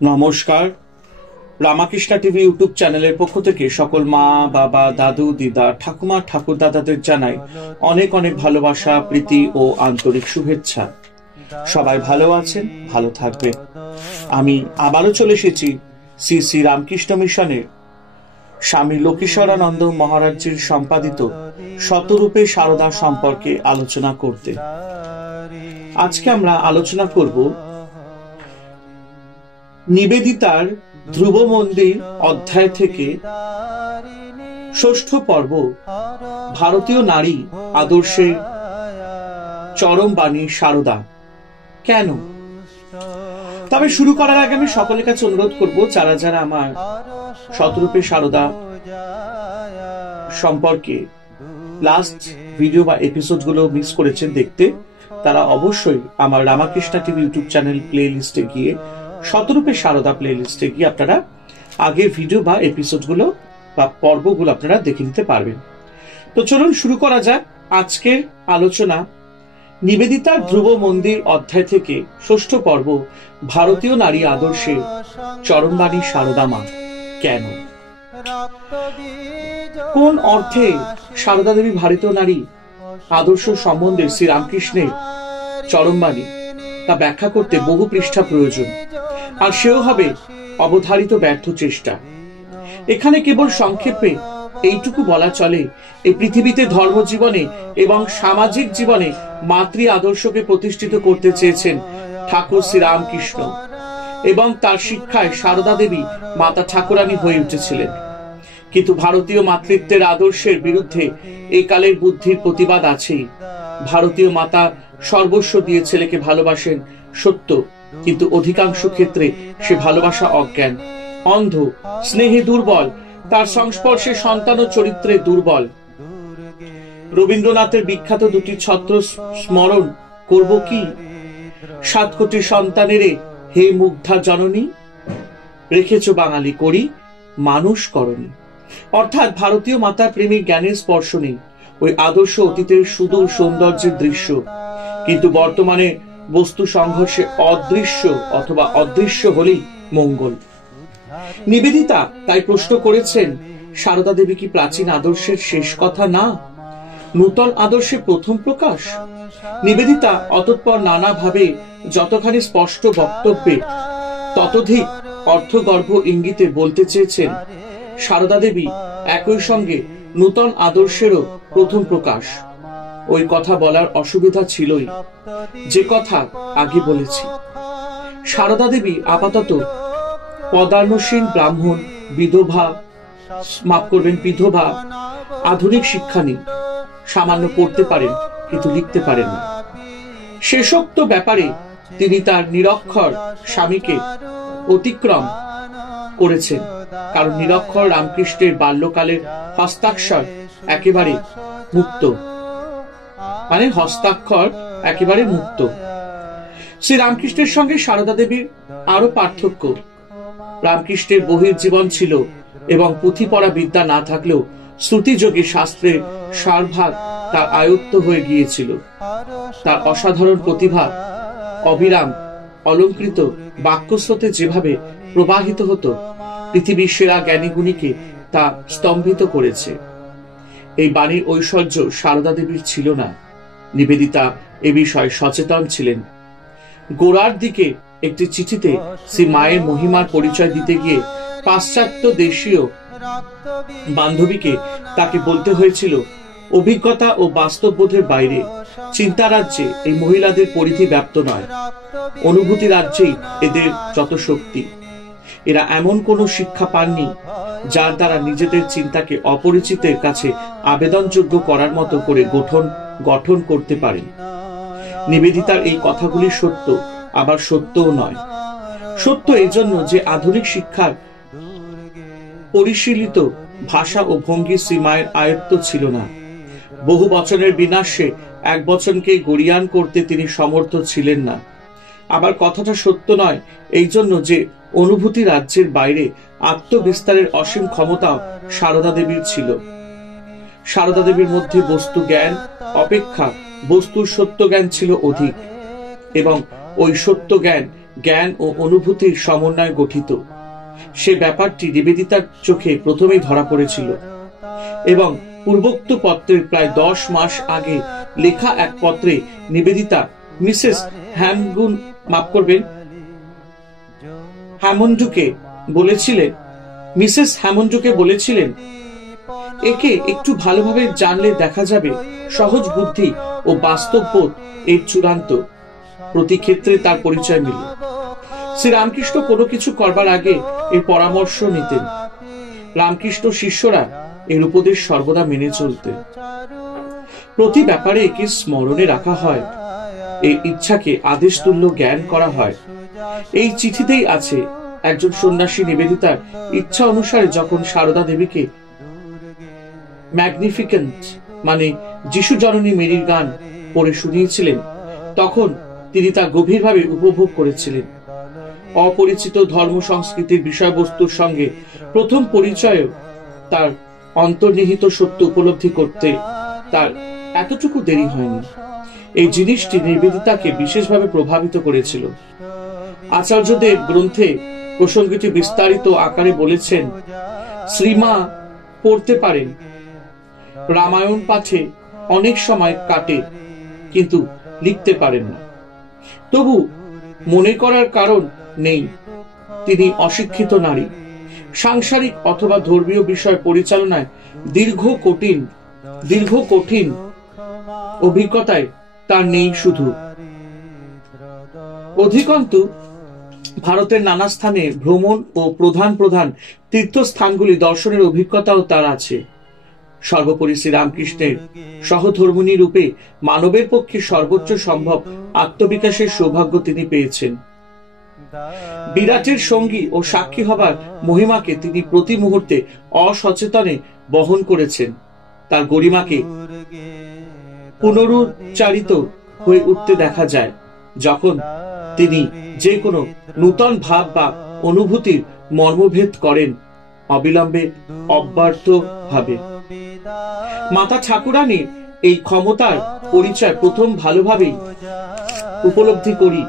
নমস্কার। Ramakrishna TV YouTube চ্যানেলের পক্ষ থেকে সকল মা, বাবা, দাদু, দিদা, ঠাকুমা, ঠাকুর দাদাদের জানাই অনেক অনেক ভালোবাসা, প্রীতি ও আন্তরিক শুভেচ্ছা। সবাই ভালো আছেন, ভালো থাকবেন। আমি আবারও চলে এসেছি শ্রী শ্রী রামকৃষ্ণ মিশনের স্বামী লোকেশ্বরানন্দ মহারাজজির সম্পাদিত শতরূপে সারদা সম্পর্কে আলোচনা করতে। আজকে আমরা আলোচনা করব নিবেদিতার ধ্রুব মন্দির অধ্যায় থেকে ষষ্ঠ পর্ব, ভারতীয় নারী আদর্শের চরম বাণী সারদা কেন। তবে শুরু করার আগে আমি সকলের কাছে অনুরোধ করব, যারা যারা আমার শতরূপে সারদা সম্পর্কে লাস্ট ভিডিও বা এপিসোড গুলো মিস করেছেন দেখতে, তারা অবশ্যই আমার Ramakrishna TV YouTube channel play লিস্টে গিয়ে শতরূপে সারদা প্লে লিস্টে গিয়ে আপনারা আগের ভিডিও বা এপিসোড গুলো বা পর্বগুলো আপনারা দেখে নিতে পারবেন। তো চলুন শুরু করা যাক আজকের আলোচনা। নিবেদিতার ধ্রুব মন্দির অধ্যায় থেকে ষষ্ঠ পর্ব, ভারতীয় নারী আদর্শের চরমবাণী সারদা মা কেন। কোন অর্থে সারদা দেবী ভারতীয় নারী আদর্শ সম্বন্ধে শ্রীরামকৃষ্ণের চরমবাণী তা ব্যাখ্যা করতে বহু পৃষ্ঠা প্রয়োজন, আর সেও হবে অবধারিত ব্যর্থ চেষ্টা। এখানে কেবল সংক্ষেপে এইটুকু বলা চলে, এই পৃথিবীতে ধর্মজীবনে এবং সামাজিক জীবনে মাতৃ আদর্শকে প্রতিষ্ঠিত করতে চেয়েছেন ঠাকুর শ্রীরামকৃষ্ণ, এবং তার শিক্ষায় সারদা দেবী মাতা ঠাকুরানী হয়ে উঠেছিলেন। কিন্তু ভারতীয় মাতৃত্বের আদর্শের বিরুদ্ধে এই কালের বুদ্ধির প্রতিবাদ আছেই। ভারতীয় মাতা সর্বস্ব দিয়ে ছেলেকে ভালোবাসেন সত্য, কিন্তু অধিকাংশ ক্ষেত্রে সে ভালোবাসা অজ্ঞান, অন্ধ, স্নেহে দুর্বল, তার সংস্পর্শে সন্তান ও চরিত্রে দুর্বল। রবীন্দ্রনাথের বিখ্যাত দুটি ছত্র স্মরণ করব কি? 7 কোটি সন্তানেরে হে মুগ্ধা জননী, রেখেছ বাঙালি করি মানুষ করণী। অর্থাৎ ভারতীয় মাতার প্রেমিক জ্ঞানের স্পর্শ নেই। ওই আদর্শ অতীতের সুদূর সৌন্দর্যের দৃশ্য, কিন্তু বর্তমানে বস্তু সংঘর্ষে অদৃশ্য অথবা অদৃশ্য হলেই মঙ্গল। নিবেদিতা তাই প্রশ্ন করেছেন, সারদা দেবী কি প্রাচীন আদর্শের শেষ কথা না, নূতন আদর্শে প্রথম প্রকাশ? নিবেদিতা অতঃপর নানাভাবে যতখানি স্পষ্ট বক্তব্যে ততোধিক অর্থগর্ভ ইঙ্গিতে বলতে চেয়েছেন, সারদা দেবী একই সঙ্গে নূতন আদর্শেরও প্রথম প্রকাশ। ওই কথা বলার অসুবিধা ছিলই, যে কথা আগে বলেছি। সারদা দেবী আপাতত পদানুসীন ব্রাহ্মণ, বিধবা, আধুনিক শিক্ষা নেই, সামান্য পড়তে পারেন কিন্তু লিখতে পারেন না। শেষোক্ত ব্যাপারে তিনি তার নিরক্ষর স্বামীকে অতিক্রম করেছেন, কারণ নিরক্ষর রামকৃষ্ণের বাল্যকালের হস্তাক্ষর একেবারে মুক্ত, মানে হস্তাক্ষর একেবারে মুক্ত। শ্রী রামকৃষ্ণের সঙ্গে সারদা দেবীর আরো পার্থক্য। রামকৃষ্ণের বহির্জীবন ছিল এবং পুঁথি পড়া বিদ্যা না থাকলেও শ্রুতিযোগী শাস্ত্রের সারভাগ তার আয়ত্ত হয়ে গিয়েছিল। তার অসাধারণ প্রতিভা অবিরাম অলঙ্কৃত বাক্যস্রোতে যেভাবে প্রবাহিত হতো, পৃথিবীর সেরা জ্ঞানীগুণীকে তা স্তম্ভিত করেছে। এই বাণীর ঐশ্বর্য সারদা দেবীর ছিল না। নিবেদিতা এ বিষয়ে সচেতন ছিলেন। গোড়ার দিকে একটি চিঠিতে শ্রী মায়ের মহিমার পরিচয় দিতে গিয়ে পাশ্চাত্য দেশীয় বান্ধবীকে তাকে বলতে হয়েছিল, অভিজ্ঞতা ও বাস্তববোধের বাইরে চিন্তা রাজ্যে এই মহিলাদের পরিধি ব্যাপ্ত নয়, অনুভূতি রাজ্যেই এদের যত শক্তি। এরা এমন কোন শিক্ষা পাননি যার দ্বারা নিজেদের চিন্তাকে অপরিচিতের কাছে আবেদনযোগ্য করার মতো করে গঠন করতে পারেন। নিবেদিতার এই কথাগুলি সত্য, আবার সত্যও নয়। সত্য এই জন্য যে আধুনিক শিক্ষার পরিশীলিত ভাষা ও ভঙ্গি শ্রীমায়ের আয়ত্ত ছিল না। বহু বচনের বিনাশে এক বচনকে গরিয়ান করতে তিনি সমর্থ ছিলেন না। আবার কথাটা সত্য নয় এই জন্য যে অনুভূতি রাজ্যের বাইরে আত্মবিস্তারের অসীম ক্ষমতা সারদা দেবীর ছিল। সারদা দেবীর মধ্যে বস্তু জ্ঞান অপেক্ষা বস্তুর সত্য জ্ঞান ছিল অধিক, এবং ওই সত্য জ্ঞান জ্ঞান ও অনুভূতির সমন্বয়ে গঠিত। সে ব্যাপারটি নিবেদিতার চোখে প্রথমেই ধরা পড়েছিল এবং পূর্বোক্ত পত্রের প্রায় 10 মাস আগে লেখা এক পত্রে নিবেদিতা মিসেস হ্যামন্ডুকে বলেছিলেন, একে একটু ভালোভাবে জানলে দেখা যাবে সহজ বুদ্ধি ও বাস্তববোধ এর চূড়ান্ত। প্রতি ক্ষেত্রে তার পরিচয় মিলে। শ্রীরামকৃষ্ণ কোনো কিছু করবার আগে এর পরামর্শ নিতেন। রামকৃষ্ণ শিষ্যরা এর উপদেশ সর্বদা মেনে চলতেন। প্রতি ব্যাপারে একে স্মরণে রাখা হয়, এই ইচ্ছাকে আদেশ তুল্য জ্ঞান করা হয়। এই চিঠিতেই আছে একজন সন্ন্যাসী নিবেদিতার ইচ্ছা অনুসারে যখন সারদা দেবীকে ম্যাগনিফিকেন্ট মানে যিশু জননী মেরির গান পড়ে শুনিয়েছিলেন, তখন তিনি তা গভীরভাবে উপভোগ করেছিলেন। অপরিচিত ধর্ম সংস্কৃতির বিষয়বস্তুর সঙ্গে প্রথম পরিচয় তার অন্তর্নিহিত সত্য উপলব্ধি করতে তার এতটুকু দেরি হয়নি। এই জিনিসটি নিবেদিতাকে বিশেষভাবে প্রভাবিত করেছিল। আচার্যদেব গ্রন্থে প্রসঙ্গটি বিস্তারিত আকারে বলেছেন, শ্রীমা পড়তে পারেন, রামায়ণ পাঠে অনেক সময় কাটে, কিন্তু লিখতে পারেন না। তবু মনে করার কারণ নেই, তিনি অশিক্ষিত নারী। সাংসারিক অথবা ধর্মীয় বিষয় পরিচালনায় দীর্ঘ কঠিন অভিজ্ঞতায় তার নেই শুধু। অধিকন্তু ভারতের নানা স্থানে ভ্রমণ ও প্রধান তীর্থস্থানগুলি দর্শনের অভিজ্ঞতাও তার আছে। সর্বোপরি শ্রীরামকৃষ্ণের সহধর্মিণী রূপে মানবের পক্ষে সর্বোচ্চ সম্ভব আত্মবিকাশের সৌভাগ্য তিনি পেয়েছেন। বিরাটের সঙ্গী ও সাক্ষী হবার মহিমাকে তিনি প্রতি মুহূর্তে অসচেতনে বহন করেছেন। তার গরিমাকে পুনরুচ্চারিত হয়ে উঠতে দেখা যায় যখন তিনি যে কোনো নূতন ভাব বা অনুভূতির মর্মভেদ করেন, অবিলম্বে অব্যর্থ ভাবে। মাতা ঠাকুরানীর এই ক্ষমতার পরিচয় প্রথম ভালোভাবেই উপলব্ধি করি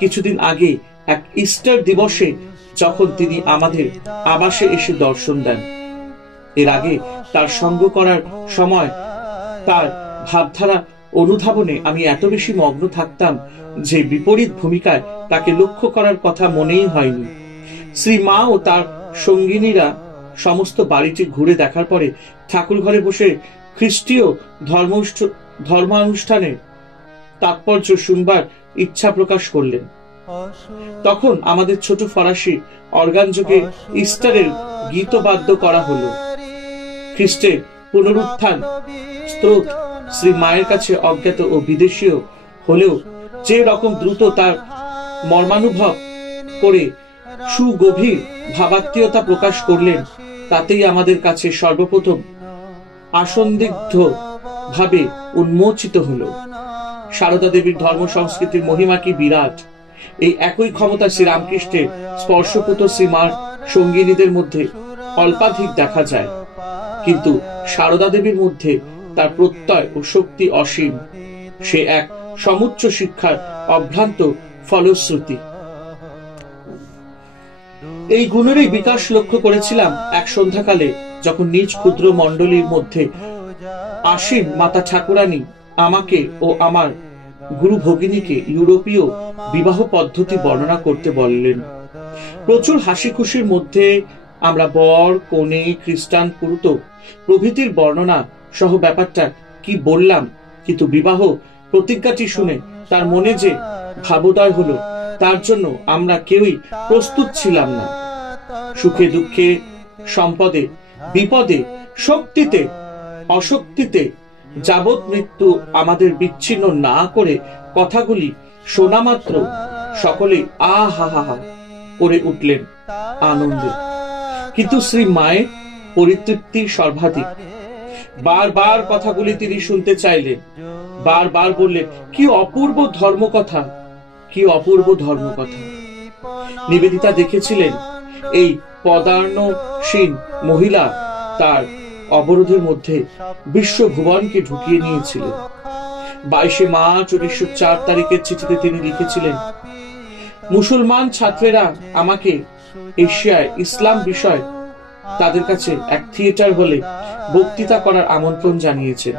কিছুদিন আগে এক ইস্টার দিবসে, যখন তিনি আমাদের আবাসে এসে দর্শন দেন। এর আগে তার সঙ্গ করার সময় তার ভাবধারা অনুধাবনে আমি এত বেশি মগ্ন থাকতাম যে বিপরীত ভূমিকায় তাকে লক্ষ্য করার কথা মনেই হয়নি। শ্রী মা ও তার সঙ্গিনীরা সমস্ত বাড়িটি ঘুরে দেখার পরে ঠাকুর ঘরে বসে খ্রিস্টীয় ধর্মানুষ্ঠানের তাৎপর্য শুনবার ইচ্ছা প্রকাশ করলেন। তখন আমাদের ছোট ফরাসি অর্গানযোগে ইস্টারের গীতবাদ্য করা হলো। খ্রিস্টের পুনরুত্থান স্রোত শ্রী মায়ের কাছে অজ্ঞাত ও বিদেশীয় হলেও যে রকম দ্রুত তার মর্মানুভব করে সুগভীর ভাবাত্মীয়তা প্রকাশ করলেন, তাতেই আমাদের কাছে সর্বপ্রথম আসন্দিগ্ধ ভাবে উন্মোচিত হল। সারদা দেবীর ধর্ম সংস্কৃতির মহিমা কি বিরাট! এই একই ক্ষমতা শ্রীরামকৃষ্ণের স্পর্শপুত শ্রীমার সঙ্গিনীদের মধ্যে অল্পাধিক দেখা যায়, কিন্তু সারদা দেবীর মধ্যে তার প্রত্যয় ও শক্তি অসীম। সে এক সমুচ্চ শিক্ষার অভ্রান্ত ফলশ্রুতি। এই গুণেরই বিকাশ লক্ষ্য করেছিলাম এক সন্ধ্যাকালে, যখন নিজ ক্ষুদ্র মণ্ডলীর মধ্যে আসীন মাতা ঠাকুরানী আমাকে ও আমার গুরু ভগিনীকে ইউরোপীয় বিবাহ পদ্ধতি বর্ণনা করতে বললেন। প্রচুর হাসি খুশির মধ্যে আমরা বর, কনে, খ্রিস্টান পুরুত প্রভৃতির বর্ণনা সহ ব্যাপারটা কি বললাম, কিন্তু বিবাহ প্রতিজ্ঞাটি শুনে তার মনে যে ভাবোদয় হলো, তার জন্য আমরা কেউই প্রস্তুত ছিলাম না। সুখে দুঃখে, সম্পদে বিপদে, শক্তিতে অশক্তিতে যাবৎ মৃত্যু আমাদের বিচ্ছিন্ন না করে কথাগুলি শোনা মাত্র সকলে আহা হা হা করে উঠলেন আনন্দে। কিন্তু শ্রী মায়ের পরিতৃপ্তি সর্বাধিক। বারবার কথাগুলি তিনি শুনতে চাইলেন, বারবার বললেন, কি অপূর্ব ধর্মকথা, কি অপূর্ব ধর্মকথা। নিবেদিতা দেখেছিলেন এই পদার্ণসীন মহিলা তার অবরোধের মধ্যে বিশ্বভুবনকে ঢুকিয়ে নিয়েছিলেন। 22 মার্চ 1904 তারিখের চিঠিতে তিনি লিখেছিলেন, মুসলমান ছাত্রেরা আমাকে এশিয়ায় ইসলাম বিষয় তাদের কাছে এক থিয়েটার হলে বক্তৃতা করার আমন্ত্রণ জানিয়েছে।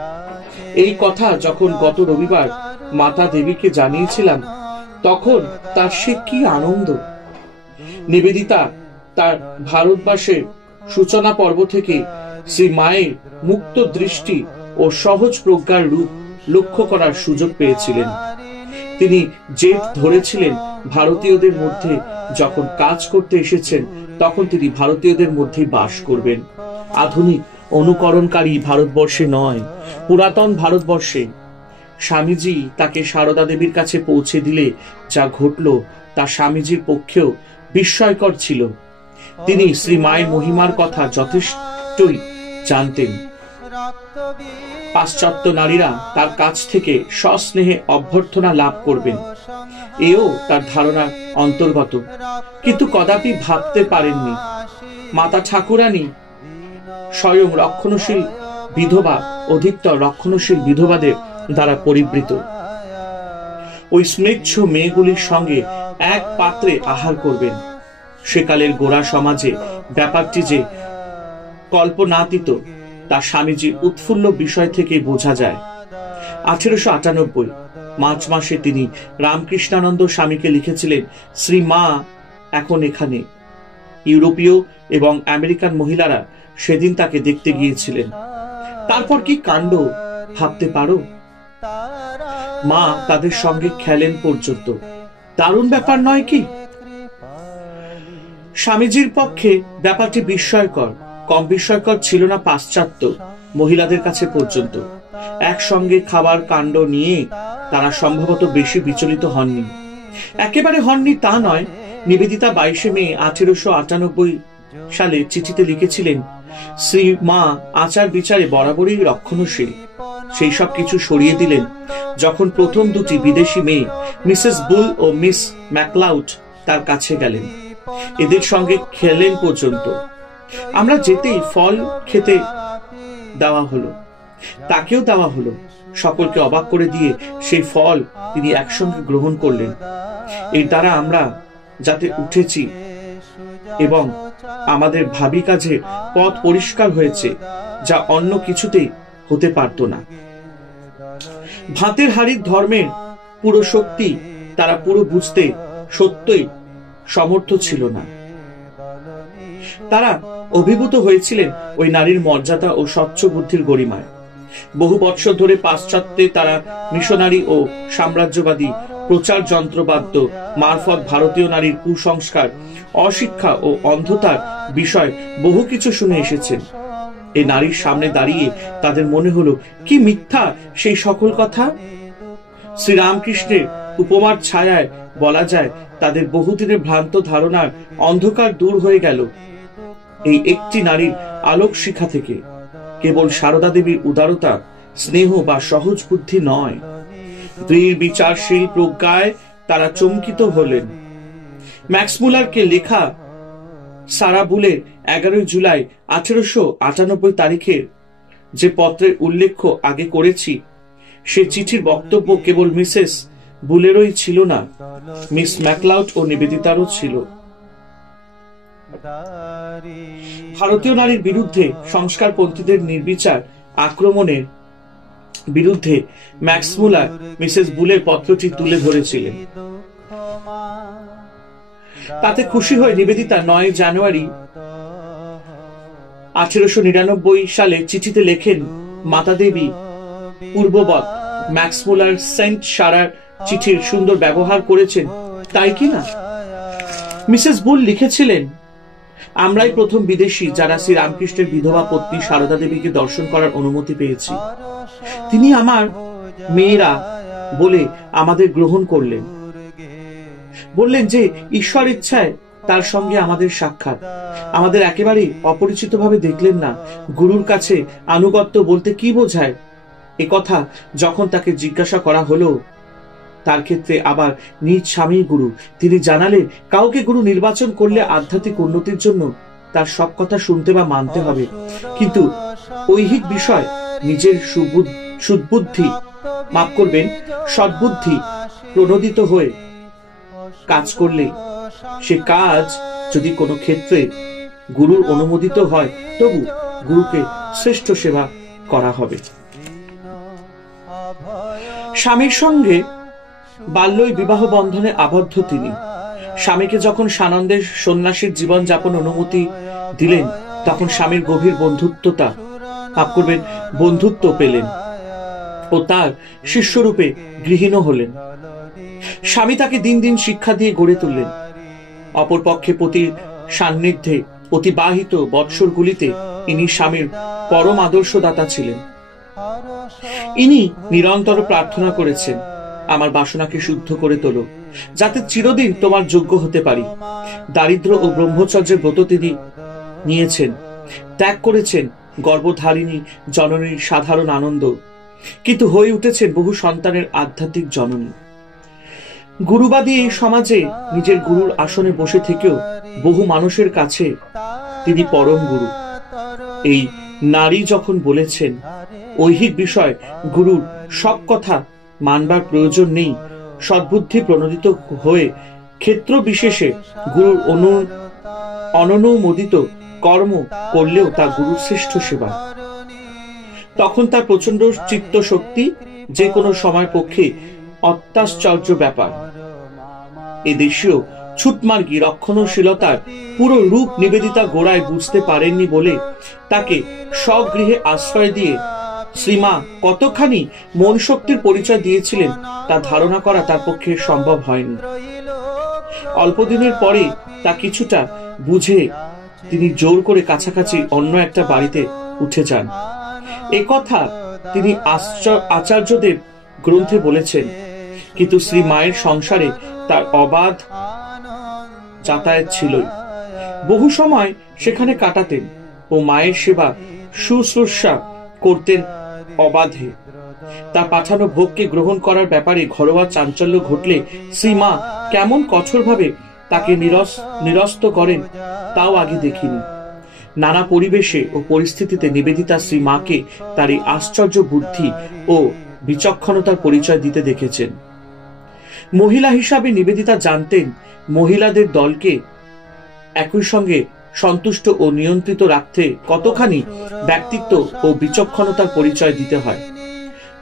এই কথা যখন গত রবিবার মাতা দেবীকে জানিয়েছিলাম, তখন তার সে কি আনন্দ! নিবেদিতা তার ভারতবাসের সূচনা পর্ব থেকে শ্রী মায়ের মুক্ত দৃষ্টি ও সহজ প্রজ্ঞার রূপ লক্ষ্য করার সুযোগ পেয়েছিলেন। তিনি জেদ ধরেছিলেন ভারতীয়দের মধ্যে যখন কাজ করতে এসেছেন, তখন তিনি ভারতীয়দের মধ্যে বাস করবেন। আধুনিক অনুকরণকারী ভারতবর্ষে নয়, পুরাতন ভারতবর্ষে। স্বামীজি তাকে সারদা দেবীর কাছে পৌঁছে দিলে যা ঘটল তা স্বামীজির পক্ষেও বিস্ময়কর ছিল। তিনি শ্রী মায়ের মহিমার কথা যথেষ্টই জানতেন। পাশ্চাত্য নারীরা তার কাছ থেকে সস্নেহে অভ্যর্থনা লাভ করবেন, এও তার ধারণার অন্তর্গত, কিন্তু কদাপি ভাবতে পারেননি মাতা ঠাকুরানী স্বয়ং রক্ষণশীল বিধবা, অধিকতর রক্ষণশীল বিধবাদের দ্বারা পরিবৃত ওই স্মৃচ্ছ মেয়েগুলির সঙ্গে এক পাত্রে আহার করবেন। সেকালের গোড়া সমাজে ব্যাপারটি যে কল্পনাতীত তা স্বামীজির উৎফুল্ল বিষয় থেকে বোঝা যায়। 1898 মার্চ মাসে তিনি রামকৃষ্ণানন্দ স্বামীকে লিখেছিলেন, শ্রী মা এখন এখানে। ইউরোপীয় এবং আমেরিকান মহিলারা সেদিন তাকে দেখতে গিয়েছিলেন। তারপর কি কাণ্ড ভাবতে পারো! মা তাদের সঙ্গে খেলেন পর্যন্ত। দারুণ ব্যাপার নয় কি? স্বামীজির পক্ষে ব্যাপারটি বিস্ময়কর। কম বিস্ময়কর ছিল না পাশ্চাত্য মহিলাদের কাছে পর্যন্ত। একসঙ্গে খাবার কাণ্ড নিয়ে তারা সম্ভবত বেশি বিচলিত হননি। একেবারে হননি তা নয়। নিবেদিতা 22 মে 1898 সালে চিঠিতে লিখেছিলেন, শ্রী মা আচার বিচারে বরাবরই রক্ষণশীল। সেই সব কিছু সরিয়ে দিলেন যখন প্রথম দুটি বিদেশি মেয়ে মিসেস বুল ও মিস ম্যাকলাউড তার কাছে গেলেন। এদের সঙ্গে খেলেন পর্যন্ত। আমরা যেতেই ফল খেতে দেওয়া হলো, তাকেও দেওয়া হলো। সকলকে অবাক করে দিয়ে সেই ফল তিনি একসঙ্গে গ্রহণ করলেন। এর দ্বারা আমরা যাতে উঠেছি এবং আমাদের ভাবি কাজে পথ পরিষ্কার হয়েছে, যা অন্য কিছুতেই হতে পারত না। ভাতের হাড়ির ধর্মের পুরো শক্তি তারা পুরো বুঝতে সত্যই সমর্থ ছিল না। তারা অভিভূত হয়েছিলেন ওই নারীর মর্যাদা ও স্বচ্ছ বুদ্ধির গরিমায়। বহু বৎসর ধরে পাশ্চাত্যে তারা মিশনারি ও সাম্রাজ্যবাদী প্রচার যন্ত্রবাদ্য মারফত ভারতীয় নারীর কুসংস্কার, অশিক্ষা ও অন্ধতার বিষয় বহু কিছু শুনে এসেছেন। এই নারীর সামনে দাঁড়িয়ে তাদের মনে হলো কি মিথ্যা সেই সকল কথা। শ্রীরামকৃষ্ণের উপমার ছায়ায় বলা যায় তাদের বহুদিনের ভ্রান্ত ধারণার অন্ধকার দূর হয়ে গেল এই একটি নারীর আলোক শিখা থেকে। কেবল সারদা দেবীর উদারতা, স্নেহ বা সহজ বুদ্ধি নয়, দৃঢ় বিচারশীল প্রজ্ঞায় তারা চমকিত হলেন। ম্যাক্সমূলারকে লেখা সারা বুলের 11 জুলাই 1898 তারিখের যে পত্রের উল্লেখ আগে করেছি, সে চিঠির বক্তব্য কেবল মিসেস বুলেরই ছিল না, মিস ম্যাকলাউড ও নিবেদিতারও ছিল। ভারতীয় নারীর বিরুদ্ধে সংস্কারপন্থীদের নির্বিচার আক্রমণের বিরুদ্ধে ম্যাক্সমূলার মিসেস বুলের পত্রটি তুলে ধরেছিলেন। তাতে খুশি হয়ে নিবেদিতা 9 জানুয়ারি 1899 সালে চিঠিতে লেখেন, মাতা দেবী পূর্ববৎ ম্যাক্সমূলার সেন্ট সারার চিঠির সুন্দর ব্যবহার করেছেন, তাই কি না? মিসেস বুল লিখেছিলেন, আমরাই প্রথম বিদেশি যারা শ্রী রামকৃষ্ণের বিধবা পত্নী সারদা দেবীকে দর্শন করার অনুমতি পেয়েছি। তিনি আমার মেয়েরা বলে আমাদের গ্রহণ করলেন। বললেন যে ঈশ্বর ইচ্ছায় তার সঙ্গে আমাদের সাক্ষাৎ। আমাদের একেবারে অপরিচিত ভাবে দেখলেন না। গুরুর কাছে আনুগত্য বলতে কি বোঝায় এ কথা যখন তাকে জিজ্ঞাসা করা হলো, তার ক্ষেত্রে আবার নিজ স্বামী গুরু, তিনি জানালেন কাউকে গুরু নির্বাচন করলে আধ্যাত্মিক উন্নতির জন্য তার সব কথা শুনতে বা মানতে হবে, কিন্তু ঐহিক বিষয় নিজের সদ্বুদ্ধি প্রণোদিত হয়ে কাজ করলে সে কাজ যদি কোনো ক্ষেত্রে গুরুর অনুমোদিত হয়, তবু গুরুকে শ্রেষ্ঠ সেবা করা হবে। স্বামীর সঙ্গে বাল্যই বিবাহ বন্ধনে আবদ্ধ তিনি। স্বামীকে যখন সানন্দের সন্ন্যাসীর জীবন যাপন অনুমতি দিলেন, তখন স্বামীর গভীর বন্ধুত্ব পেলেন ও তার শিষ্যরূপে গৃহীণ হলেন। স্বামী তাকে দিন দিন শিক্ষা দিয়ে গড়ে তুললেন। অপরপক্ষে পতির সান্নিধ্যে অতিবাহিত বৎসরগুলিতে ইনি স্বামীর পরম আদর্শদাতা ছিলেন। ইনি নিরন্তর প্রার্থনা করেছেন, আমার বাসনাকে শুদ্ধ করে তোলো, যাতে চিরদিন তোমার যোগ্য হতে পারি। দারিদ্র ও ব্রহ্মচর্যের ব্রত তিনি নিয়েছেন, ত্যাগ করেছেন গর্ভধারিণী জননীর সাধারণ আনন্দ, কিন্তু হয়ে উঠেছেন বহু সন্তানের আধ্যাত্মিক জননী। গুরুবাদী এই সমাজে নিজের গুরুর আসনে বসে থেকেও বহু মানুষের কাছে তিনি পরম গুরু। এই নারী যখন বলেছেন ঐহিক বিষয় গুরুর সব কথা মানবার প্রয়োজন নেই, সদ্বুদ্ধি প্রণোদিত হয়ে ক্ষেত্র বিশেষে গুরুর অননুমোদিত কর্ম করলেও তা গুরুর শ্রেষ্ঠ সেবা, তখন তার প্রচন্ড চিত্ত শক্তি যে কোনো সময় পক্ষে অত্যাশ্চর্য ব্যাপার। এ দেশীয় ছুটমার্গী রক্ষণশীলতার পুরো রূপ নিবেদিতা গোড়ায় বুঝতে পারেননি বলে তাকে স্বগৃহে আশ্রয় দিয়ে শ্রীমা কতখানি মন শক্তির পরিচয় দিয়েছিলেন তা ধারণা করা তার পক্ষে সম্ভব হয়নি। অল্পদিনের পরে তা কিছুটা বুঝে তিনি জোর করে কাছাকাছি অন্য একটা বাড়িতে উঠে যান। এ কথা তিনি আচার্যদেব গ্রন্থে বলেছেন, কিন্তু শ্রী মায়ের সংসারে তার অবাধ যাতায়াত ছিলই। বহু সময় সেখানে কাটাতেন ও মায়ের সেবা শুশ্রূষা করতেন অবাধে। তার পাঠানো ভোগকে গ্রহণ করার ব্যাপারে ঘরোয়া চাঞ্চল্য ঘটলে শ্রীমা কেমন কঠোরভাবে তাকে নিরস্ত করেন তাও আগে দেখিনি। নানা পরিবেশে ও পরিস্থিতিতে নিবেদিতা শ্রী মাকে তার এই আশ্চর্য বুদ্ধি ও বিচক্ষণতার পরিচয় দিতে দেখেছেন। মহিলা হিসাবে নিবেদিতা জানতেন মহিলাদের দলকে একই সঙ্গে সন্তুষ্ট ও নিয়ন্ত্রিত রাখতে কতখানি ব্যক্তিত্ব ও বিচক্ষণতার পরিচয় দিতে হয়।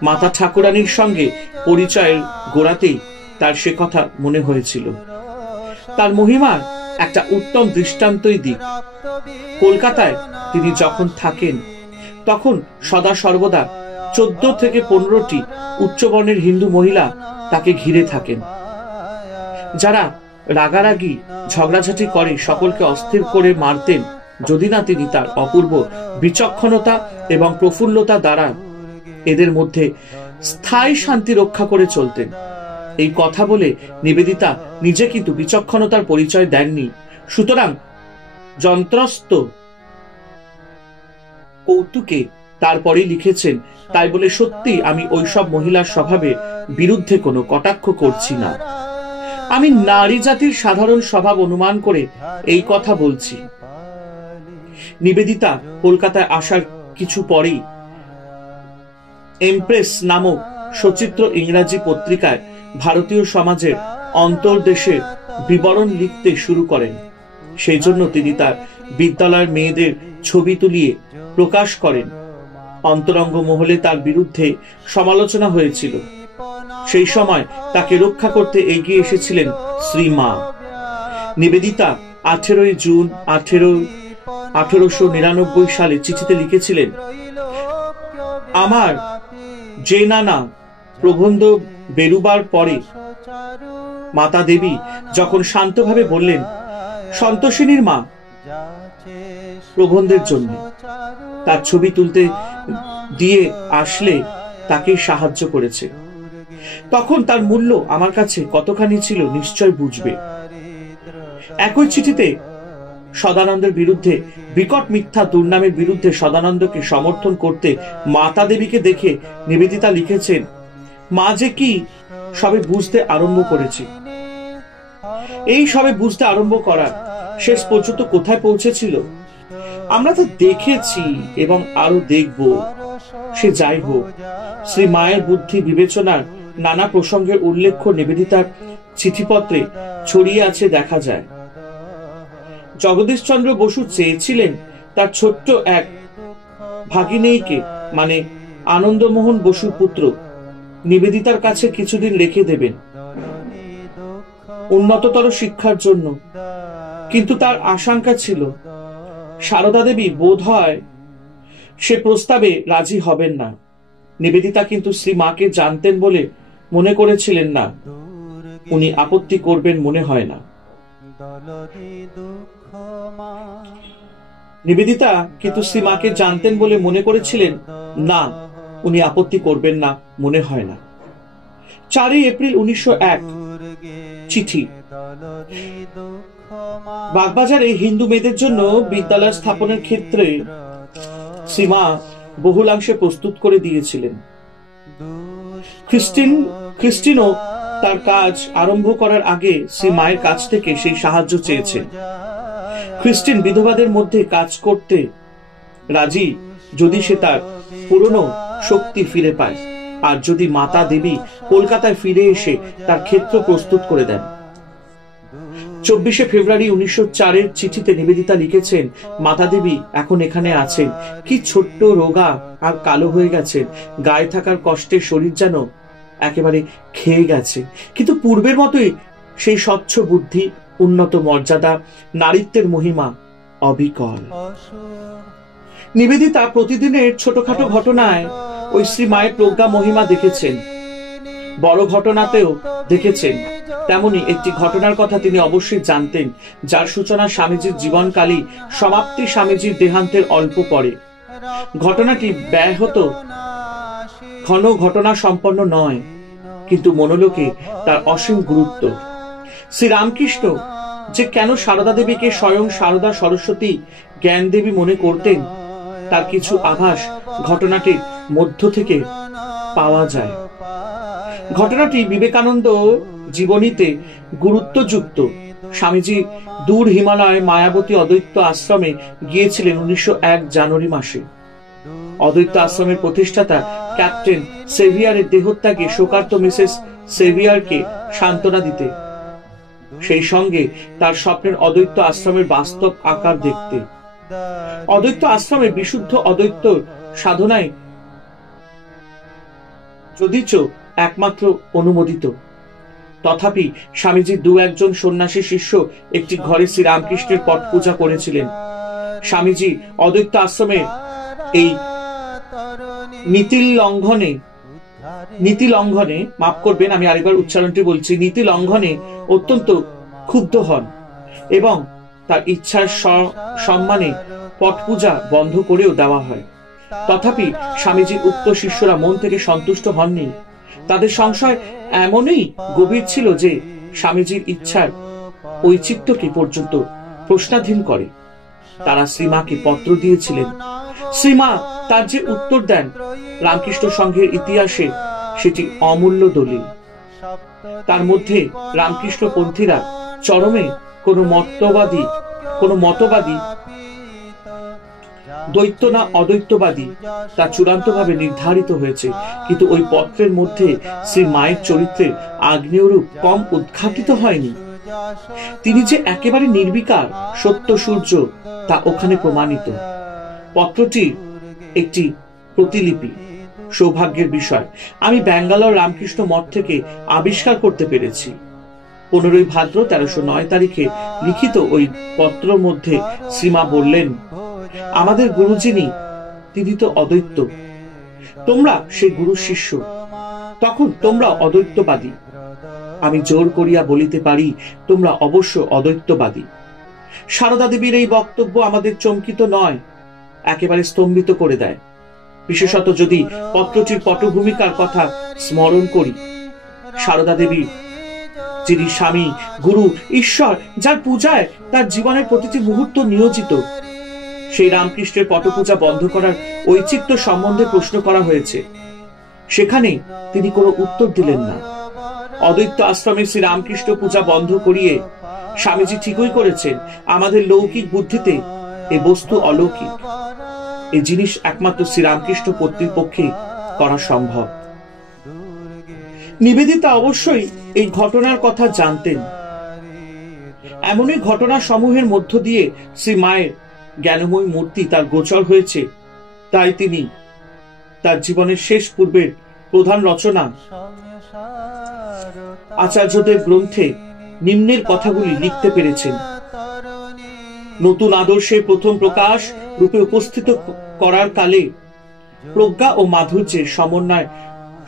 মাতা ঠাকুরানীর সঙ্গে পরিচয়ের গোড়াতেই তার সে কথা মনে হয়েছিল। তার মহিমার একটা উত্তম দৃষ্টান্তই দিক। কলকাতায় তিনি যখন থাকেন তখন সদা সর্বদা 14 থেকে 15টি উচ্চবর্ণের হিন্দু মহিলা তাকে ঘিরে থাকেন, যারা রাগারাগি ঝগড়াঝাটি করে সকলকে অস্থির করে মারতেন, যদি না তিনি তার অপূর্ব বিচক্ষণতা এবং প্রফুল্লতা দ্বারা এদের মধ্যে স্থায়ী শান্তি রক্ষা করে চলতেন। এই কথা বলে নিবেদিতা নিজে কিন্তু বিচক্ষণতার পরিচয় দেননি। সুতরাং যন্ত্রস্থ কৌতুকে তারপরে লিখেছেন, তাই বলে সত্যি আমি ওইসব মহিলার স্বভাবের বিরুদ্ধে কোনো কটাক্ষ করছি না। আমি নারী জাতির সাধারণ স্বভাব অনুমান করে এই কথা বলছি। নিবেদিতা কলকাতায় আসার কিছু পরেই এমপ্রেস নামক সচিত্র ইংরাজি পত্রিকায় ভারতীয় সমাজের অন্তর্দেশের বিবরণ লিখতে শুরু করেন। সেই জন্য তিনি তার বিদ্যালয়ের মেয়েদের ছবি তুলিয়ে প্রকাশ করেন। অন্তরঙ্গ মহলে তার বিরুদ্ধে সমালোচনা হয়েছিল। সেই সময় তাকে রক্ষা করতে এগিয়ে এসেছিলেন শ্রীমা। নিবেদিতা 18 জুন 1899 সালে চিঠিতে লিখেছিলেন, আমার যে নানা প্রবন্ধ বেরুবার পরে মাতা দেবী যখন শান্তভাবে বললেন সন্তোষিনীর মা প্রবন্ধের জন্য তার ছবি তুলতে দিয়ে আসলে তাকে সাহায্য করেছে, তখন তার মূল্য আমার কাছে কতখানি ছিল নিশ্চয় বুঝবে। একই চিঠিতে সদানন্দের বিরুদ্ধে বিকট মিথ্যা দুর্নামের বিরুদ্ধে সদানন্দকে সমর্থন করতে মাতা দেবীকে দেখে নিবেদিতা লিখেছেন, মা যে কি সবে বুঝতে আরম্ভ করেছে। এই সবে বুঝতে আরম্ভ করা শেষ পর্যন্ত কোথায় পৌঁছেছিল আমরা তো দেখেছি এবং আরো দেখব। সে যাই হোক, শ্রী মায়ের বুদ্ধি বিবেচনার নানা প্রসঙ্গের উল্লেখ্য নিবেদিতার চিঠিপত্রে ছড়িয়ে আছে দেখা যায়। জগদীশচন্দ্র বসু চেয়েছিলেন তার ছোট্ট এক ভাগিনেয়কে, মানে আনন্দমোহন বসুর পুত্র নিবেদিতার কাছে কিছুদিন রেখে দেবেন উন্নততর শিক্ষার জন্য। কিন্তু তার আশঙ্কা ছিল সারদা দেবী বোধ হয় সে প্রস্তাবে রাজি হবেন না। নিবেদিতা কিন্তু শ্রীমাকে জানতেন বলে মনে করেছিলেন না উনি আপত্তি করবেন, মনে হয় না। নিবেদিতা কিন্তু শ্রীমাকে জানতেন বলে মনে করেছিলেন না উনি আপত্তি করবেন না, মনে হয় না। 4 এপ্রিল 1901 চিঠি। বাগবাজারে হিন্দু মেয়েদের জন্য বিদ্যালয় স্থাপনের ক্ষেত্রে শ্রীমা বহুলাংশে প্রস্তুত করে দিয়েছিলেন। খ্রিস্টিনও তার কাজ আরম্ভ করার আগে শ্রীমায়ের কাছ থেকে সেই সাহায্য চেয়েছেন। খ্রিস্টিন বিধবাদের মধ্যে কাজ করতে রাজি যদি সে তার পুরনো শক্তি ফিরে পায়, আর যদি মাতা দেবী কলকাতায় ফিরে এসে তার ক্ষেত্র প্রস্তুত করে দেন। 24 ফেব্রুয়ারি 1904 চিঠিতে নিবেদিতা লিখেছেন, মাতা দেবী এখন এখানে আছেন, কি ছোট্ট রোগা আর কালো হয়ে গেছেন, গায়ে থাকার কষ্টে শরীর যেন একেবারে খেয়ে গেছে, কিন্তু পূর্বের মতোই সেই স্বচ্ছ বুদ্ধি, উন্নত মর্যাদা, নারীত্বের মহিমা অবিকল। নিবেদিতা প্রতিদিনের ছোটখাটো ঘটনায় ওই শ্রী মায়ের প্রজ্ঞা মহিমা দেখেছেন, বড় ঘটনাতেও দেখেছেন। তেমনি একটি ঘটনার কথা তিনি অবশ্যই জানতেন, যার সূচনা স্বামীজির জীবনকালী, সমাপ্তি স্বামীজির দেহান্তের অল্প পরে। ঘটনাটি ব্যাহত ঘন ঘটনা সম্পন্ন নয়, কিন্তু মনোলোকে তার অসীম গুরুত্ব। শ্রীরামকৃষ্ণ যে কেন সারদা দেবীকে স্বয়ং সারদা সরস্বতী জ্ঞান দেবী মনে করতেন, তার কিছু আভাস ঘটনাটির মধ্য থেকে পাওয়া যায়। ঘটনাটি বিবেকানন্দ জীবনীতে গুরুত্বযুক্ত। স্বামীজি দূর হিমালয় মায়াবতী অদ্বৈত আশ্রমে গিয়েছিলেন 1901 জানুয়ারি মাসে। অদ্বৈত আশ্রমের প্রতিষ্ঠাতা ক্যাপ্টেন সেভিয়ারের দেহত্যাগে শোকার্ত মিসেস সেভিয়ারকে সান্ত্বনা দিতে, সেই সঙ্গে তার স্বপ্নের অদ্বৈত আশ্রমের বাস্তব আকার দেখতে। অদ্বৈত আশ্রমে বিশুদ্ধ অদ্বৈত সাধনায় যদিচ একমাত্র অনুমোদিত, তথাপি স্বামীজির 2-1 সন্ন্যাসী শিষ্য একটি ঘরে শ্রীরামকৃষ্ণের পট পূজা করেছিলেন। স্বামীজি অদ্বৈত আশ্রমে এই নীতি লঙ্ঘনে, মাফ করবেন আমি আরেকবার উচ্চারণটি বলছি, নীতি লঙ্ঘনে অত্যন্ত ক্ষুব্ধ হন এবং তার ইচ্ছার সম্মানে পট পূজা বন্ধ করেও দেওয়া হয়। তথাপি স্বামীজির উক্ত শিষ্যরা মন থেকে সন্তুষ্ট হননি। তাদের সংশয় এমনই গভীর ছিল যে স্বামীজির ইচ্ছার ঔচিত্যকে পর্যন্ত প্রশ্নাধীন করে। তারা শ্রীমাকে পত্র দিয়েছিলেন। শ্রীমা তার যে উত্তর দেন, রামকৃষ্ণ সংঘের ইতিহাসে সেটি অমূল্য দলিল। তার মধ্যে রামকৃষ্ণপন্থীরা চরমে কোন মতবাদী দ্বৈত না অদ্বৈতবাদী তা চূড়ান্তভাবে নির্ধারিত হয়েছে, কিন্তু ওই পত্রের মধ্যে শ্রী মায়ের চরিত্রের আগ্নেয়রূপ কম উদ্ঘাটিত হয়নি। তিনি যে একেবারে নির্বিকার সত্য সূর্য তা ওখানে প্রমাণিত। পত্রটি একটি প্রতিলিপি। সৌভাগ্যের বিষয়, আমি ব্যাঙ্গালোর রামকৃষ্ণ মঠ থেকে আবিষ্কার করতে পেরেছি। 15 ভাদ্র 1309 তারিখে লিখিত ওই পত্র মধ্যে শ্রীমা বললেন, আমাদের গুরু যিনি তিনি তো অদ্বৈত, তোমরা সেই গুরু শিষ্য, তখন তোমরা অদ্বৈতবাদী। আমি জোর করিয়া বলিতে পারি তোমরা অবশ্য অদ্বৈতবাদী। সারদা দেবীর এই বক্তব্য আমাদের চমকিত নয়, একেবারে স্তম্ভিত করে দেয়, বিশেষত যদি পত্রটির পটভূমিকার কথা স্মরণ করি। সারদা দেবী যিনি স্বামী, গুরু, ঈশ্বর, যার পূজায় তার জীবনের প্রতিটি মুহূর্ত নিয়োজিত, সেই রামকৃষ্ণের পটপূজা বন্ধ করার ঔচিত্য সম্বন্ধে প্রশ্ন করা হয়েছে। সেখানে তিনি কোনো উত্তর দিলেন না। অদ্বৈত আশ্রমে শ্রী রামকৃষ্ণ পূজা বন্ধ করিয়ে স্বামীজি ঠিকই করেছেন। আমাদের লৌকিক বুদ্ধিতে এ বস্তু অলৌকিক, এই জিনিস একমাত্র শ্রীরামকৃষ্ণ পত্নীর পক্ষে করা সম্ভব। নিবেদিতা অবশ্যই এই ঘটনার কথা জানতেন। এমনই ঘটনা সমূহের মধ্য দিয়ে শ্রী মায়ের জ্ঞানময় মূর্তি তার গোচর হয়েছে। তাই তিনি তার জীবনের শেষ পূর্বের প্রধান রচনা আচার্যদেব গ্রন্থে নিম্নের কথাগুলি লিখতে পেরেছেন। নতুন আদর্শের প্রথম প্রকাশ রূপে উপস্থিত করার কালে প্রজ্ঞা ও মাধুর্যের সমন্বয়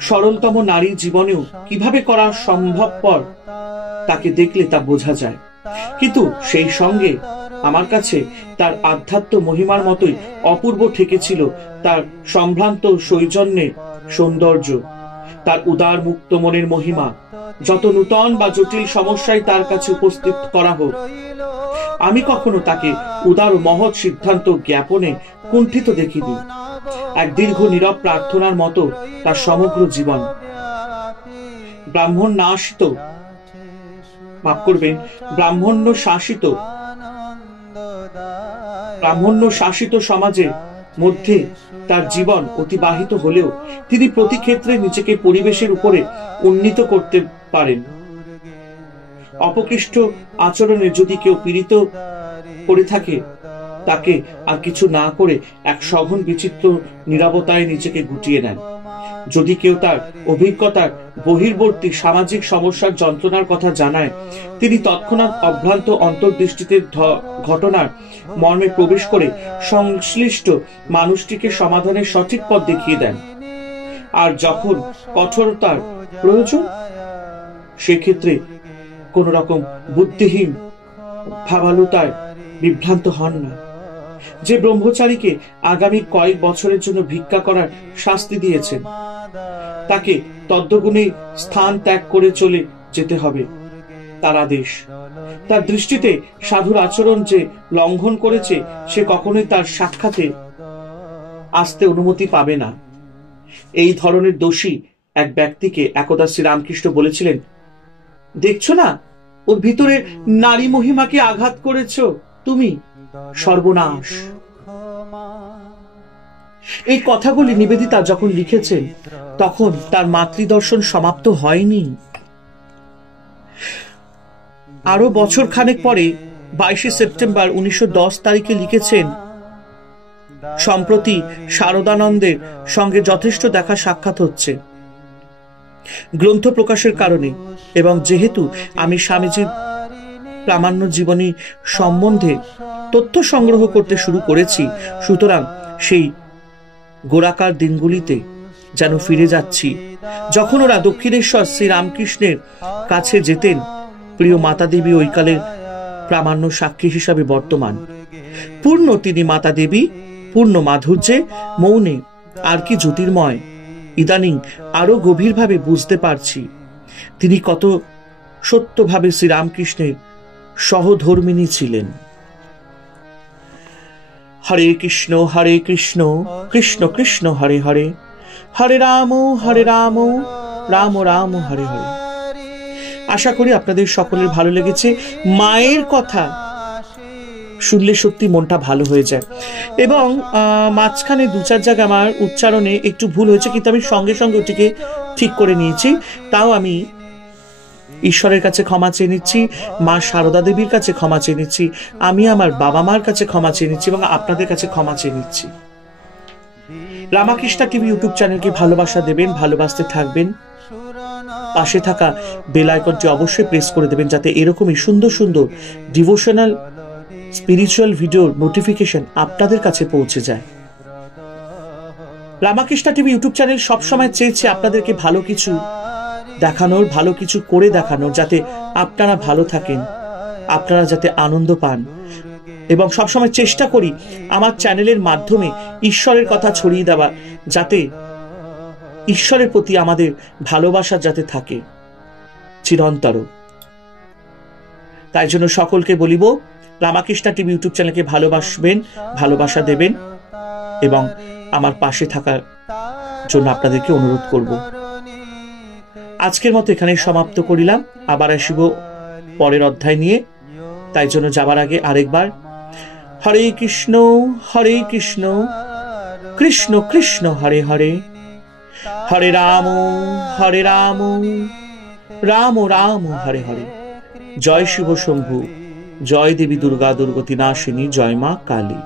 সরলতম নারী জীবনেও কিভাবে করা সম্ভবপর তাকে দেখলে তা বোঝা যায়। কিন্তু সেই সঙ্গে আমার কাছে তার আধ্যাত্ম মহিমার মতোই অপূর্ব ঠেকেছিল তার সম্ভ্রান্ত সৌজন্যের সৌন্দর্য, তার উদার মুক্ত মনের মহিমা। যত নূতন বা জটিল সমস্যায় তার কাছে উপস্থিত করা হোক, আমি কখনো তাকে উদার ও মহৎ সিদ্ধান্ত জ্ঞাপনে কুণ্ঠিত দেখিনি। এক দীর্ঘ নীরব প্রার্থনার মতো তার সমগ্র জীবন। ব্রাহ্মণ্য শাসিত সমাজের মধ্যে তার জীবন অতিবাহিত হলেও তিনি প্রতি ক্ষেত্রে নিজেকে পরিবেশের উপরে উন্নীত করতে পারেন। অপকৃষ্ট আচরণে যদি কেউ পীড়িত করে থাকে, তাকে আর কিছু না করে এক সঘন বিচিত্র নীরবতায় নিজেকে গুটিয়ে নেন। যদি কেউ তার অভিজ্ঞতার বহির্বর্তী সামাজিক সমস্যার যন্ত্রণার কথা জানায়, তিনি তৎক্ষণাৎ অভ্রান্ত অন্তর্দৃষ্টিতে ঘটনার মর্মে প্রবেশ করে সংশ্লিষ্ট মানুষটিকে সমাধানের সঠিক পথ দেখিয়ে দেন। আর যখন কঠোরতার প্রয়োজন, সেক্ষেত্রে কোন রকম বুদ্ধিহীন ভাবালুতায় বিভ্রান্ত হন না। যে ব্রহ্মচারীকে আগামী কয়েক বছরের জন্য ভিক্ষা করার শাস্তি দিয়েছেন, তাকে তদ্গুণে স্থান ত্যাগ করে চলে যেতে হবে, তার আদেশ। তার দৃষ্টিতে সাধুর আচরণ যে লঙ্ঘন করেছে, সে কখনোই তার সাক্ষাতে আসতে অনুমতি পাবে না। এই ধরনের দোষী এক ব্যক্তিকে একদা শ্রীরামকৃষ্ণ বলেছিলেন, দেখছো না, ওর ভিতরে নারী মহিমাকে আঘাত করেছো তুমি, সর্বনাশ। এই কথাগুলি নিবেদিতা যখন লিখেছেন, তখন তার মাতৃদর্শন সমাপ্ত হয়নি। আরো বছর খানেক পরে 22 সেপ্টেম্বর 1910 তারিখে লিখেছেন, সম্প্রতি শারদানন্দের সঙ্গে যথেষ্ট দেখা সাক্ষাৎ হচ্ছে গ্রন্থ প্রকাশের কারণে, এবং যেহেতু আমি স্বামীজির প্রামাণ্য জীবনী সম্বন্ধে তথ্য সংগ্রহ করতে শুরু করেছি, সুতরাং সেই গোড়াকার দিনগুলিতে যেন ফিরে যাচ্ছি, যখন ওরা দক্ষিণেশ্বর শ্রীরামকৃষ্ণের কাছে যেতেন। প্রিয় মাতা দেবী ওই কালের প্রামাণ্য সাক্ষী হিসাবে বর্তমান। পূর্ণ তিনি মাতা দেবী, পূর্ণ মাধুর্যে, মৌনে, আর কি জ্যোতির্ময়। ইদানিং আরো গভীরভাবে বুঝতে পারছি তিনি কত সত্যভাবে শ্রীরামকৃষ্ণের সহধর্মিণী ছিলেন। হরে কৃষ্ণ কৃষ্ণ কৃষ্ণ হরে হরে, হরে রাম রাম রাম হরে হরে। আশা করি আপনাদের সকলের ভালো লেগেছে। মায়ের কথা শুনলে সত্যি মনটা ভালো হয়ে যায়। এবং মাঝখানে 2-4 জায়গায় আমার উচ্চারণে একটু ভুল হয়েছে, কিন্তু আমি সঙ্গে সঙ্গে ওটিকে ঠিক করে নিয়েছি। তাও আমি ঈশ্বরের কাছে ক্ষমা চেয়ে নিচ্ছি, মা সারদা দেবীর কাছে ক্ষমা চেয়ে নিচ্ছি, আমি আমার বাবা মার কাছে ক্ষমা চেয়ে নিচ্ছি, এবং আপনাদের কাছে ক্ষমা চেয়ে নিচ্ছি। রামাকৃষ্ণা টিভি ইউটিউব চ্যানেলকে ভালোবাসা দেবেন, ভালোবাসতে থাকবেন। পাশে থাকা বেল আইকনটি অবশ্যই প্রেস করে দেবেন, যাতে এরকমই সুন্দর সুন্দর ডিভোশনাল স্পিরিচুয়াল ভিডিওর নোটিফিকেশন আপনাদের কাছে পৌঁছে যায়। রামাকৃষ্ণা টিভি ইউটিউব চ্যানেল সবসময় চেয়েছে আপনাদেরকে ভালো কিছু দেখানোর, ভালো কিছু করে দেখানোর, যাতে আপনারা ভালো থাকেন, আপনারা যাতে আনন্দ পান। এবং সবসময় চেষ্টা করি আমার চ্যানেলের মাধ্যমে ঈশ্বরের কথা ছড়িয়ে দেওয়া, যাতে ঈশ্বরের প্রতি আমাদের ভালোবাসা যাতে থাকে চিরন্তর। তাই জন্য সকলকে বলিব, রামাকৃষ্ণা টিভি ইউটিউব চ্যানেলকে ভালোবাসবেন, ভালোবাসা দেবেন, এবং আমার পাশে থাকার জন্য আপনাদেরকে অনুরোধ করব। আজকের মতো এখানে সমাপ্ত করিলাম, আবার আসিব পরের অধ্যায় নিয়ে। তাই জন্য যাবার আগে আরেকবার হরে কৃষ্ণ কৃষ্ণ কৃষ্ণ হরে হরে, হরে রাম রাম রাম হরে হরে। জয় শিব শম্ভু, জয় দেবী দুর্গা দুর্গতি নাশিনী, জয় মা কালী।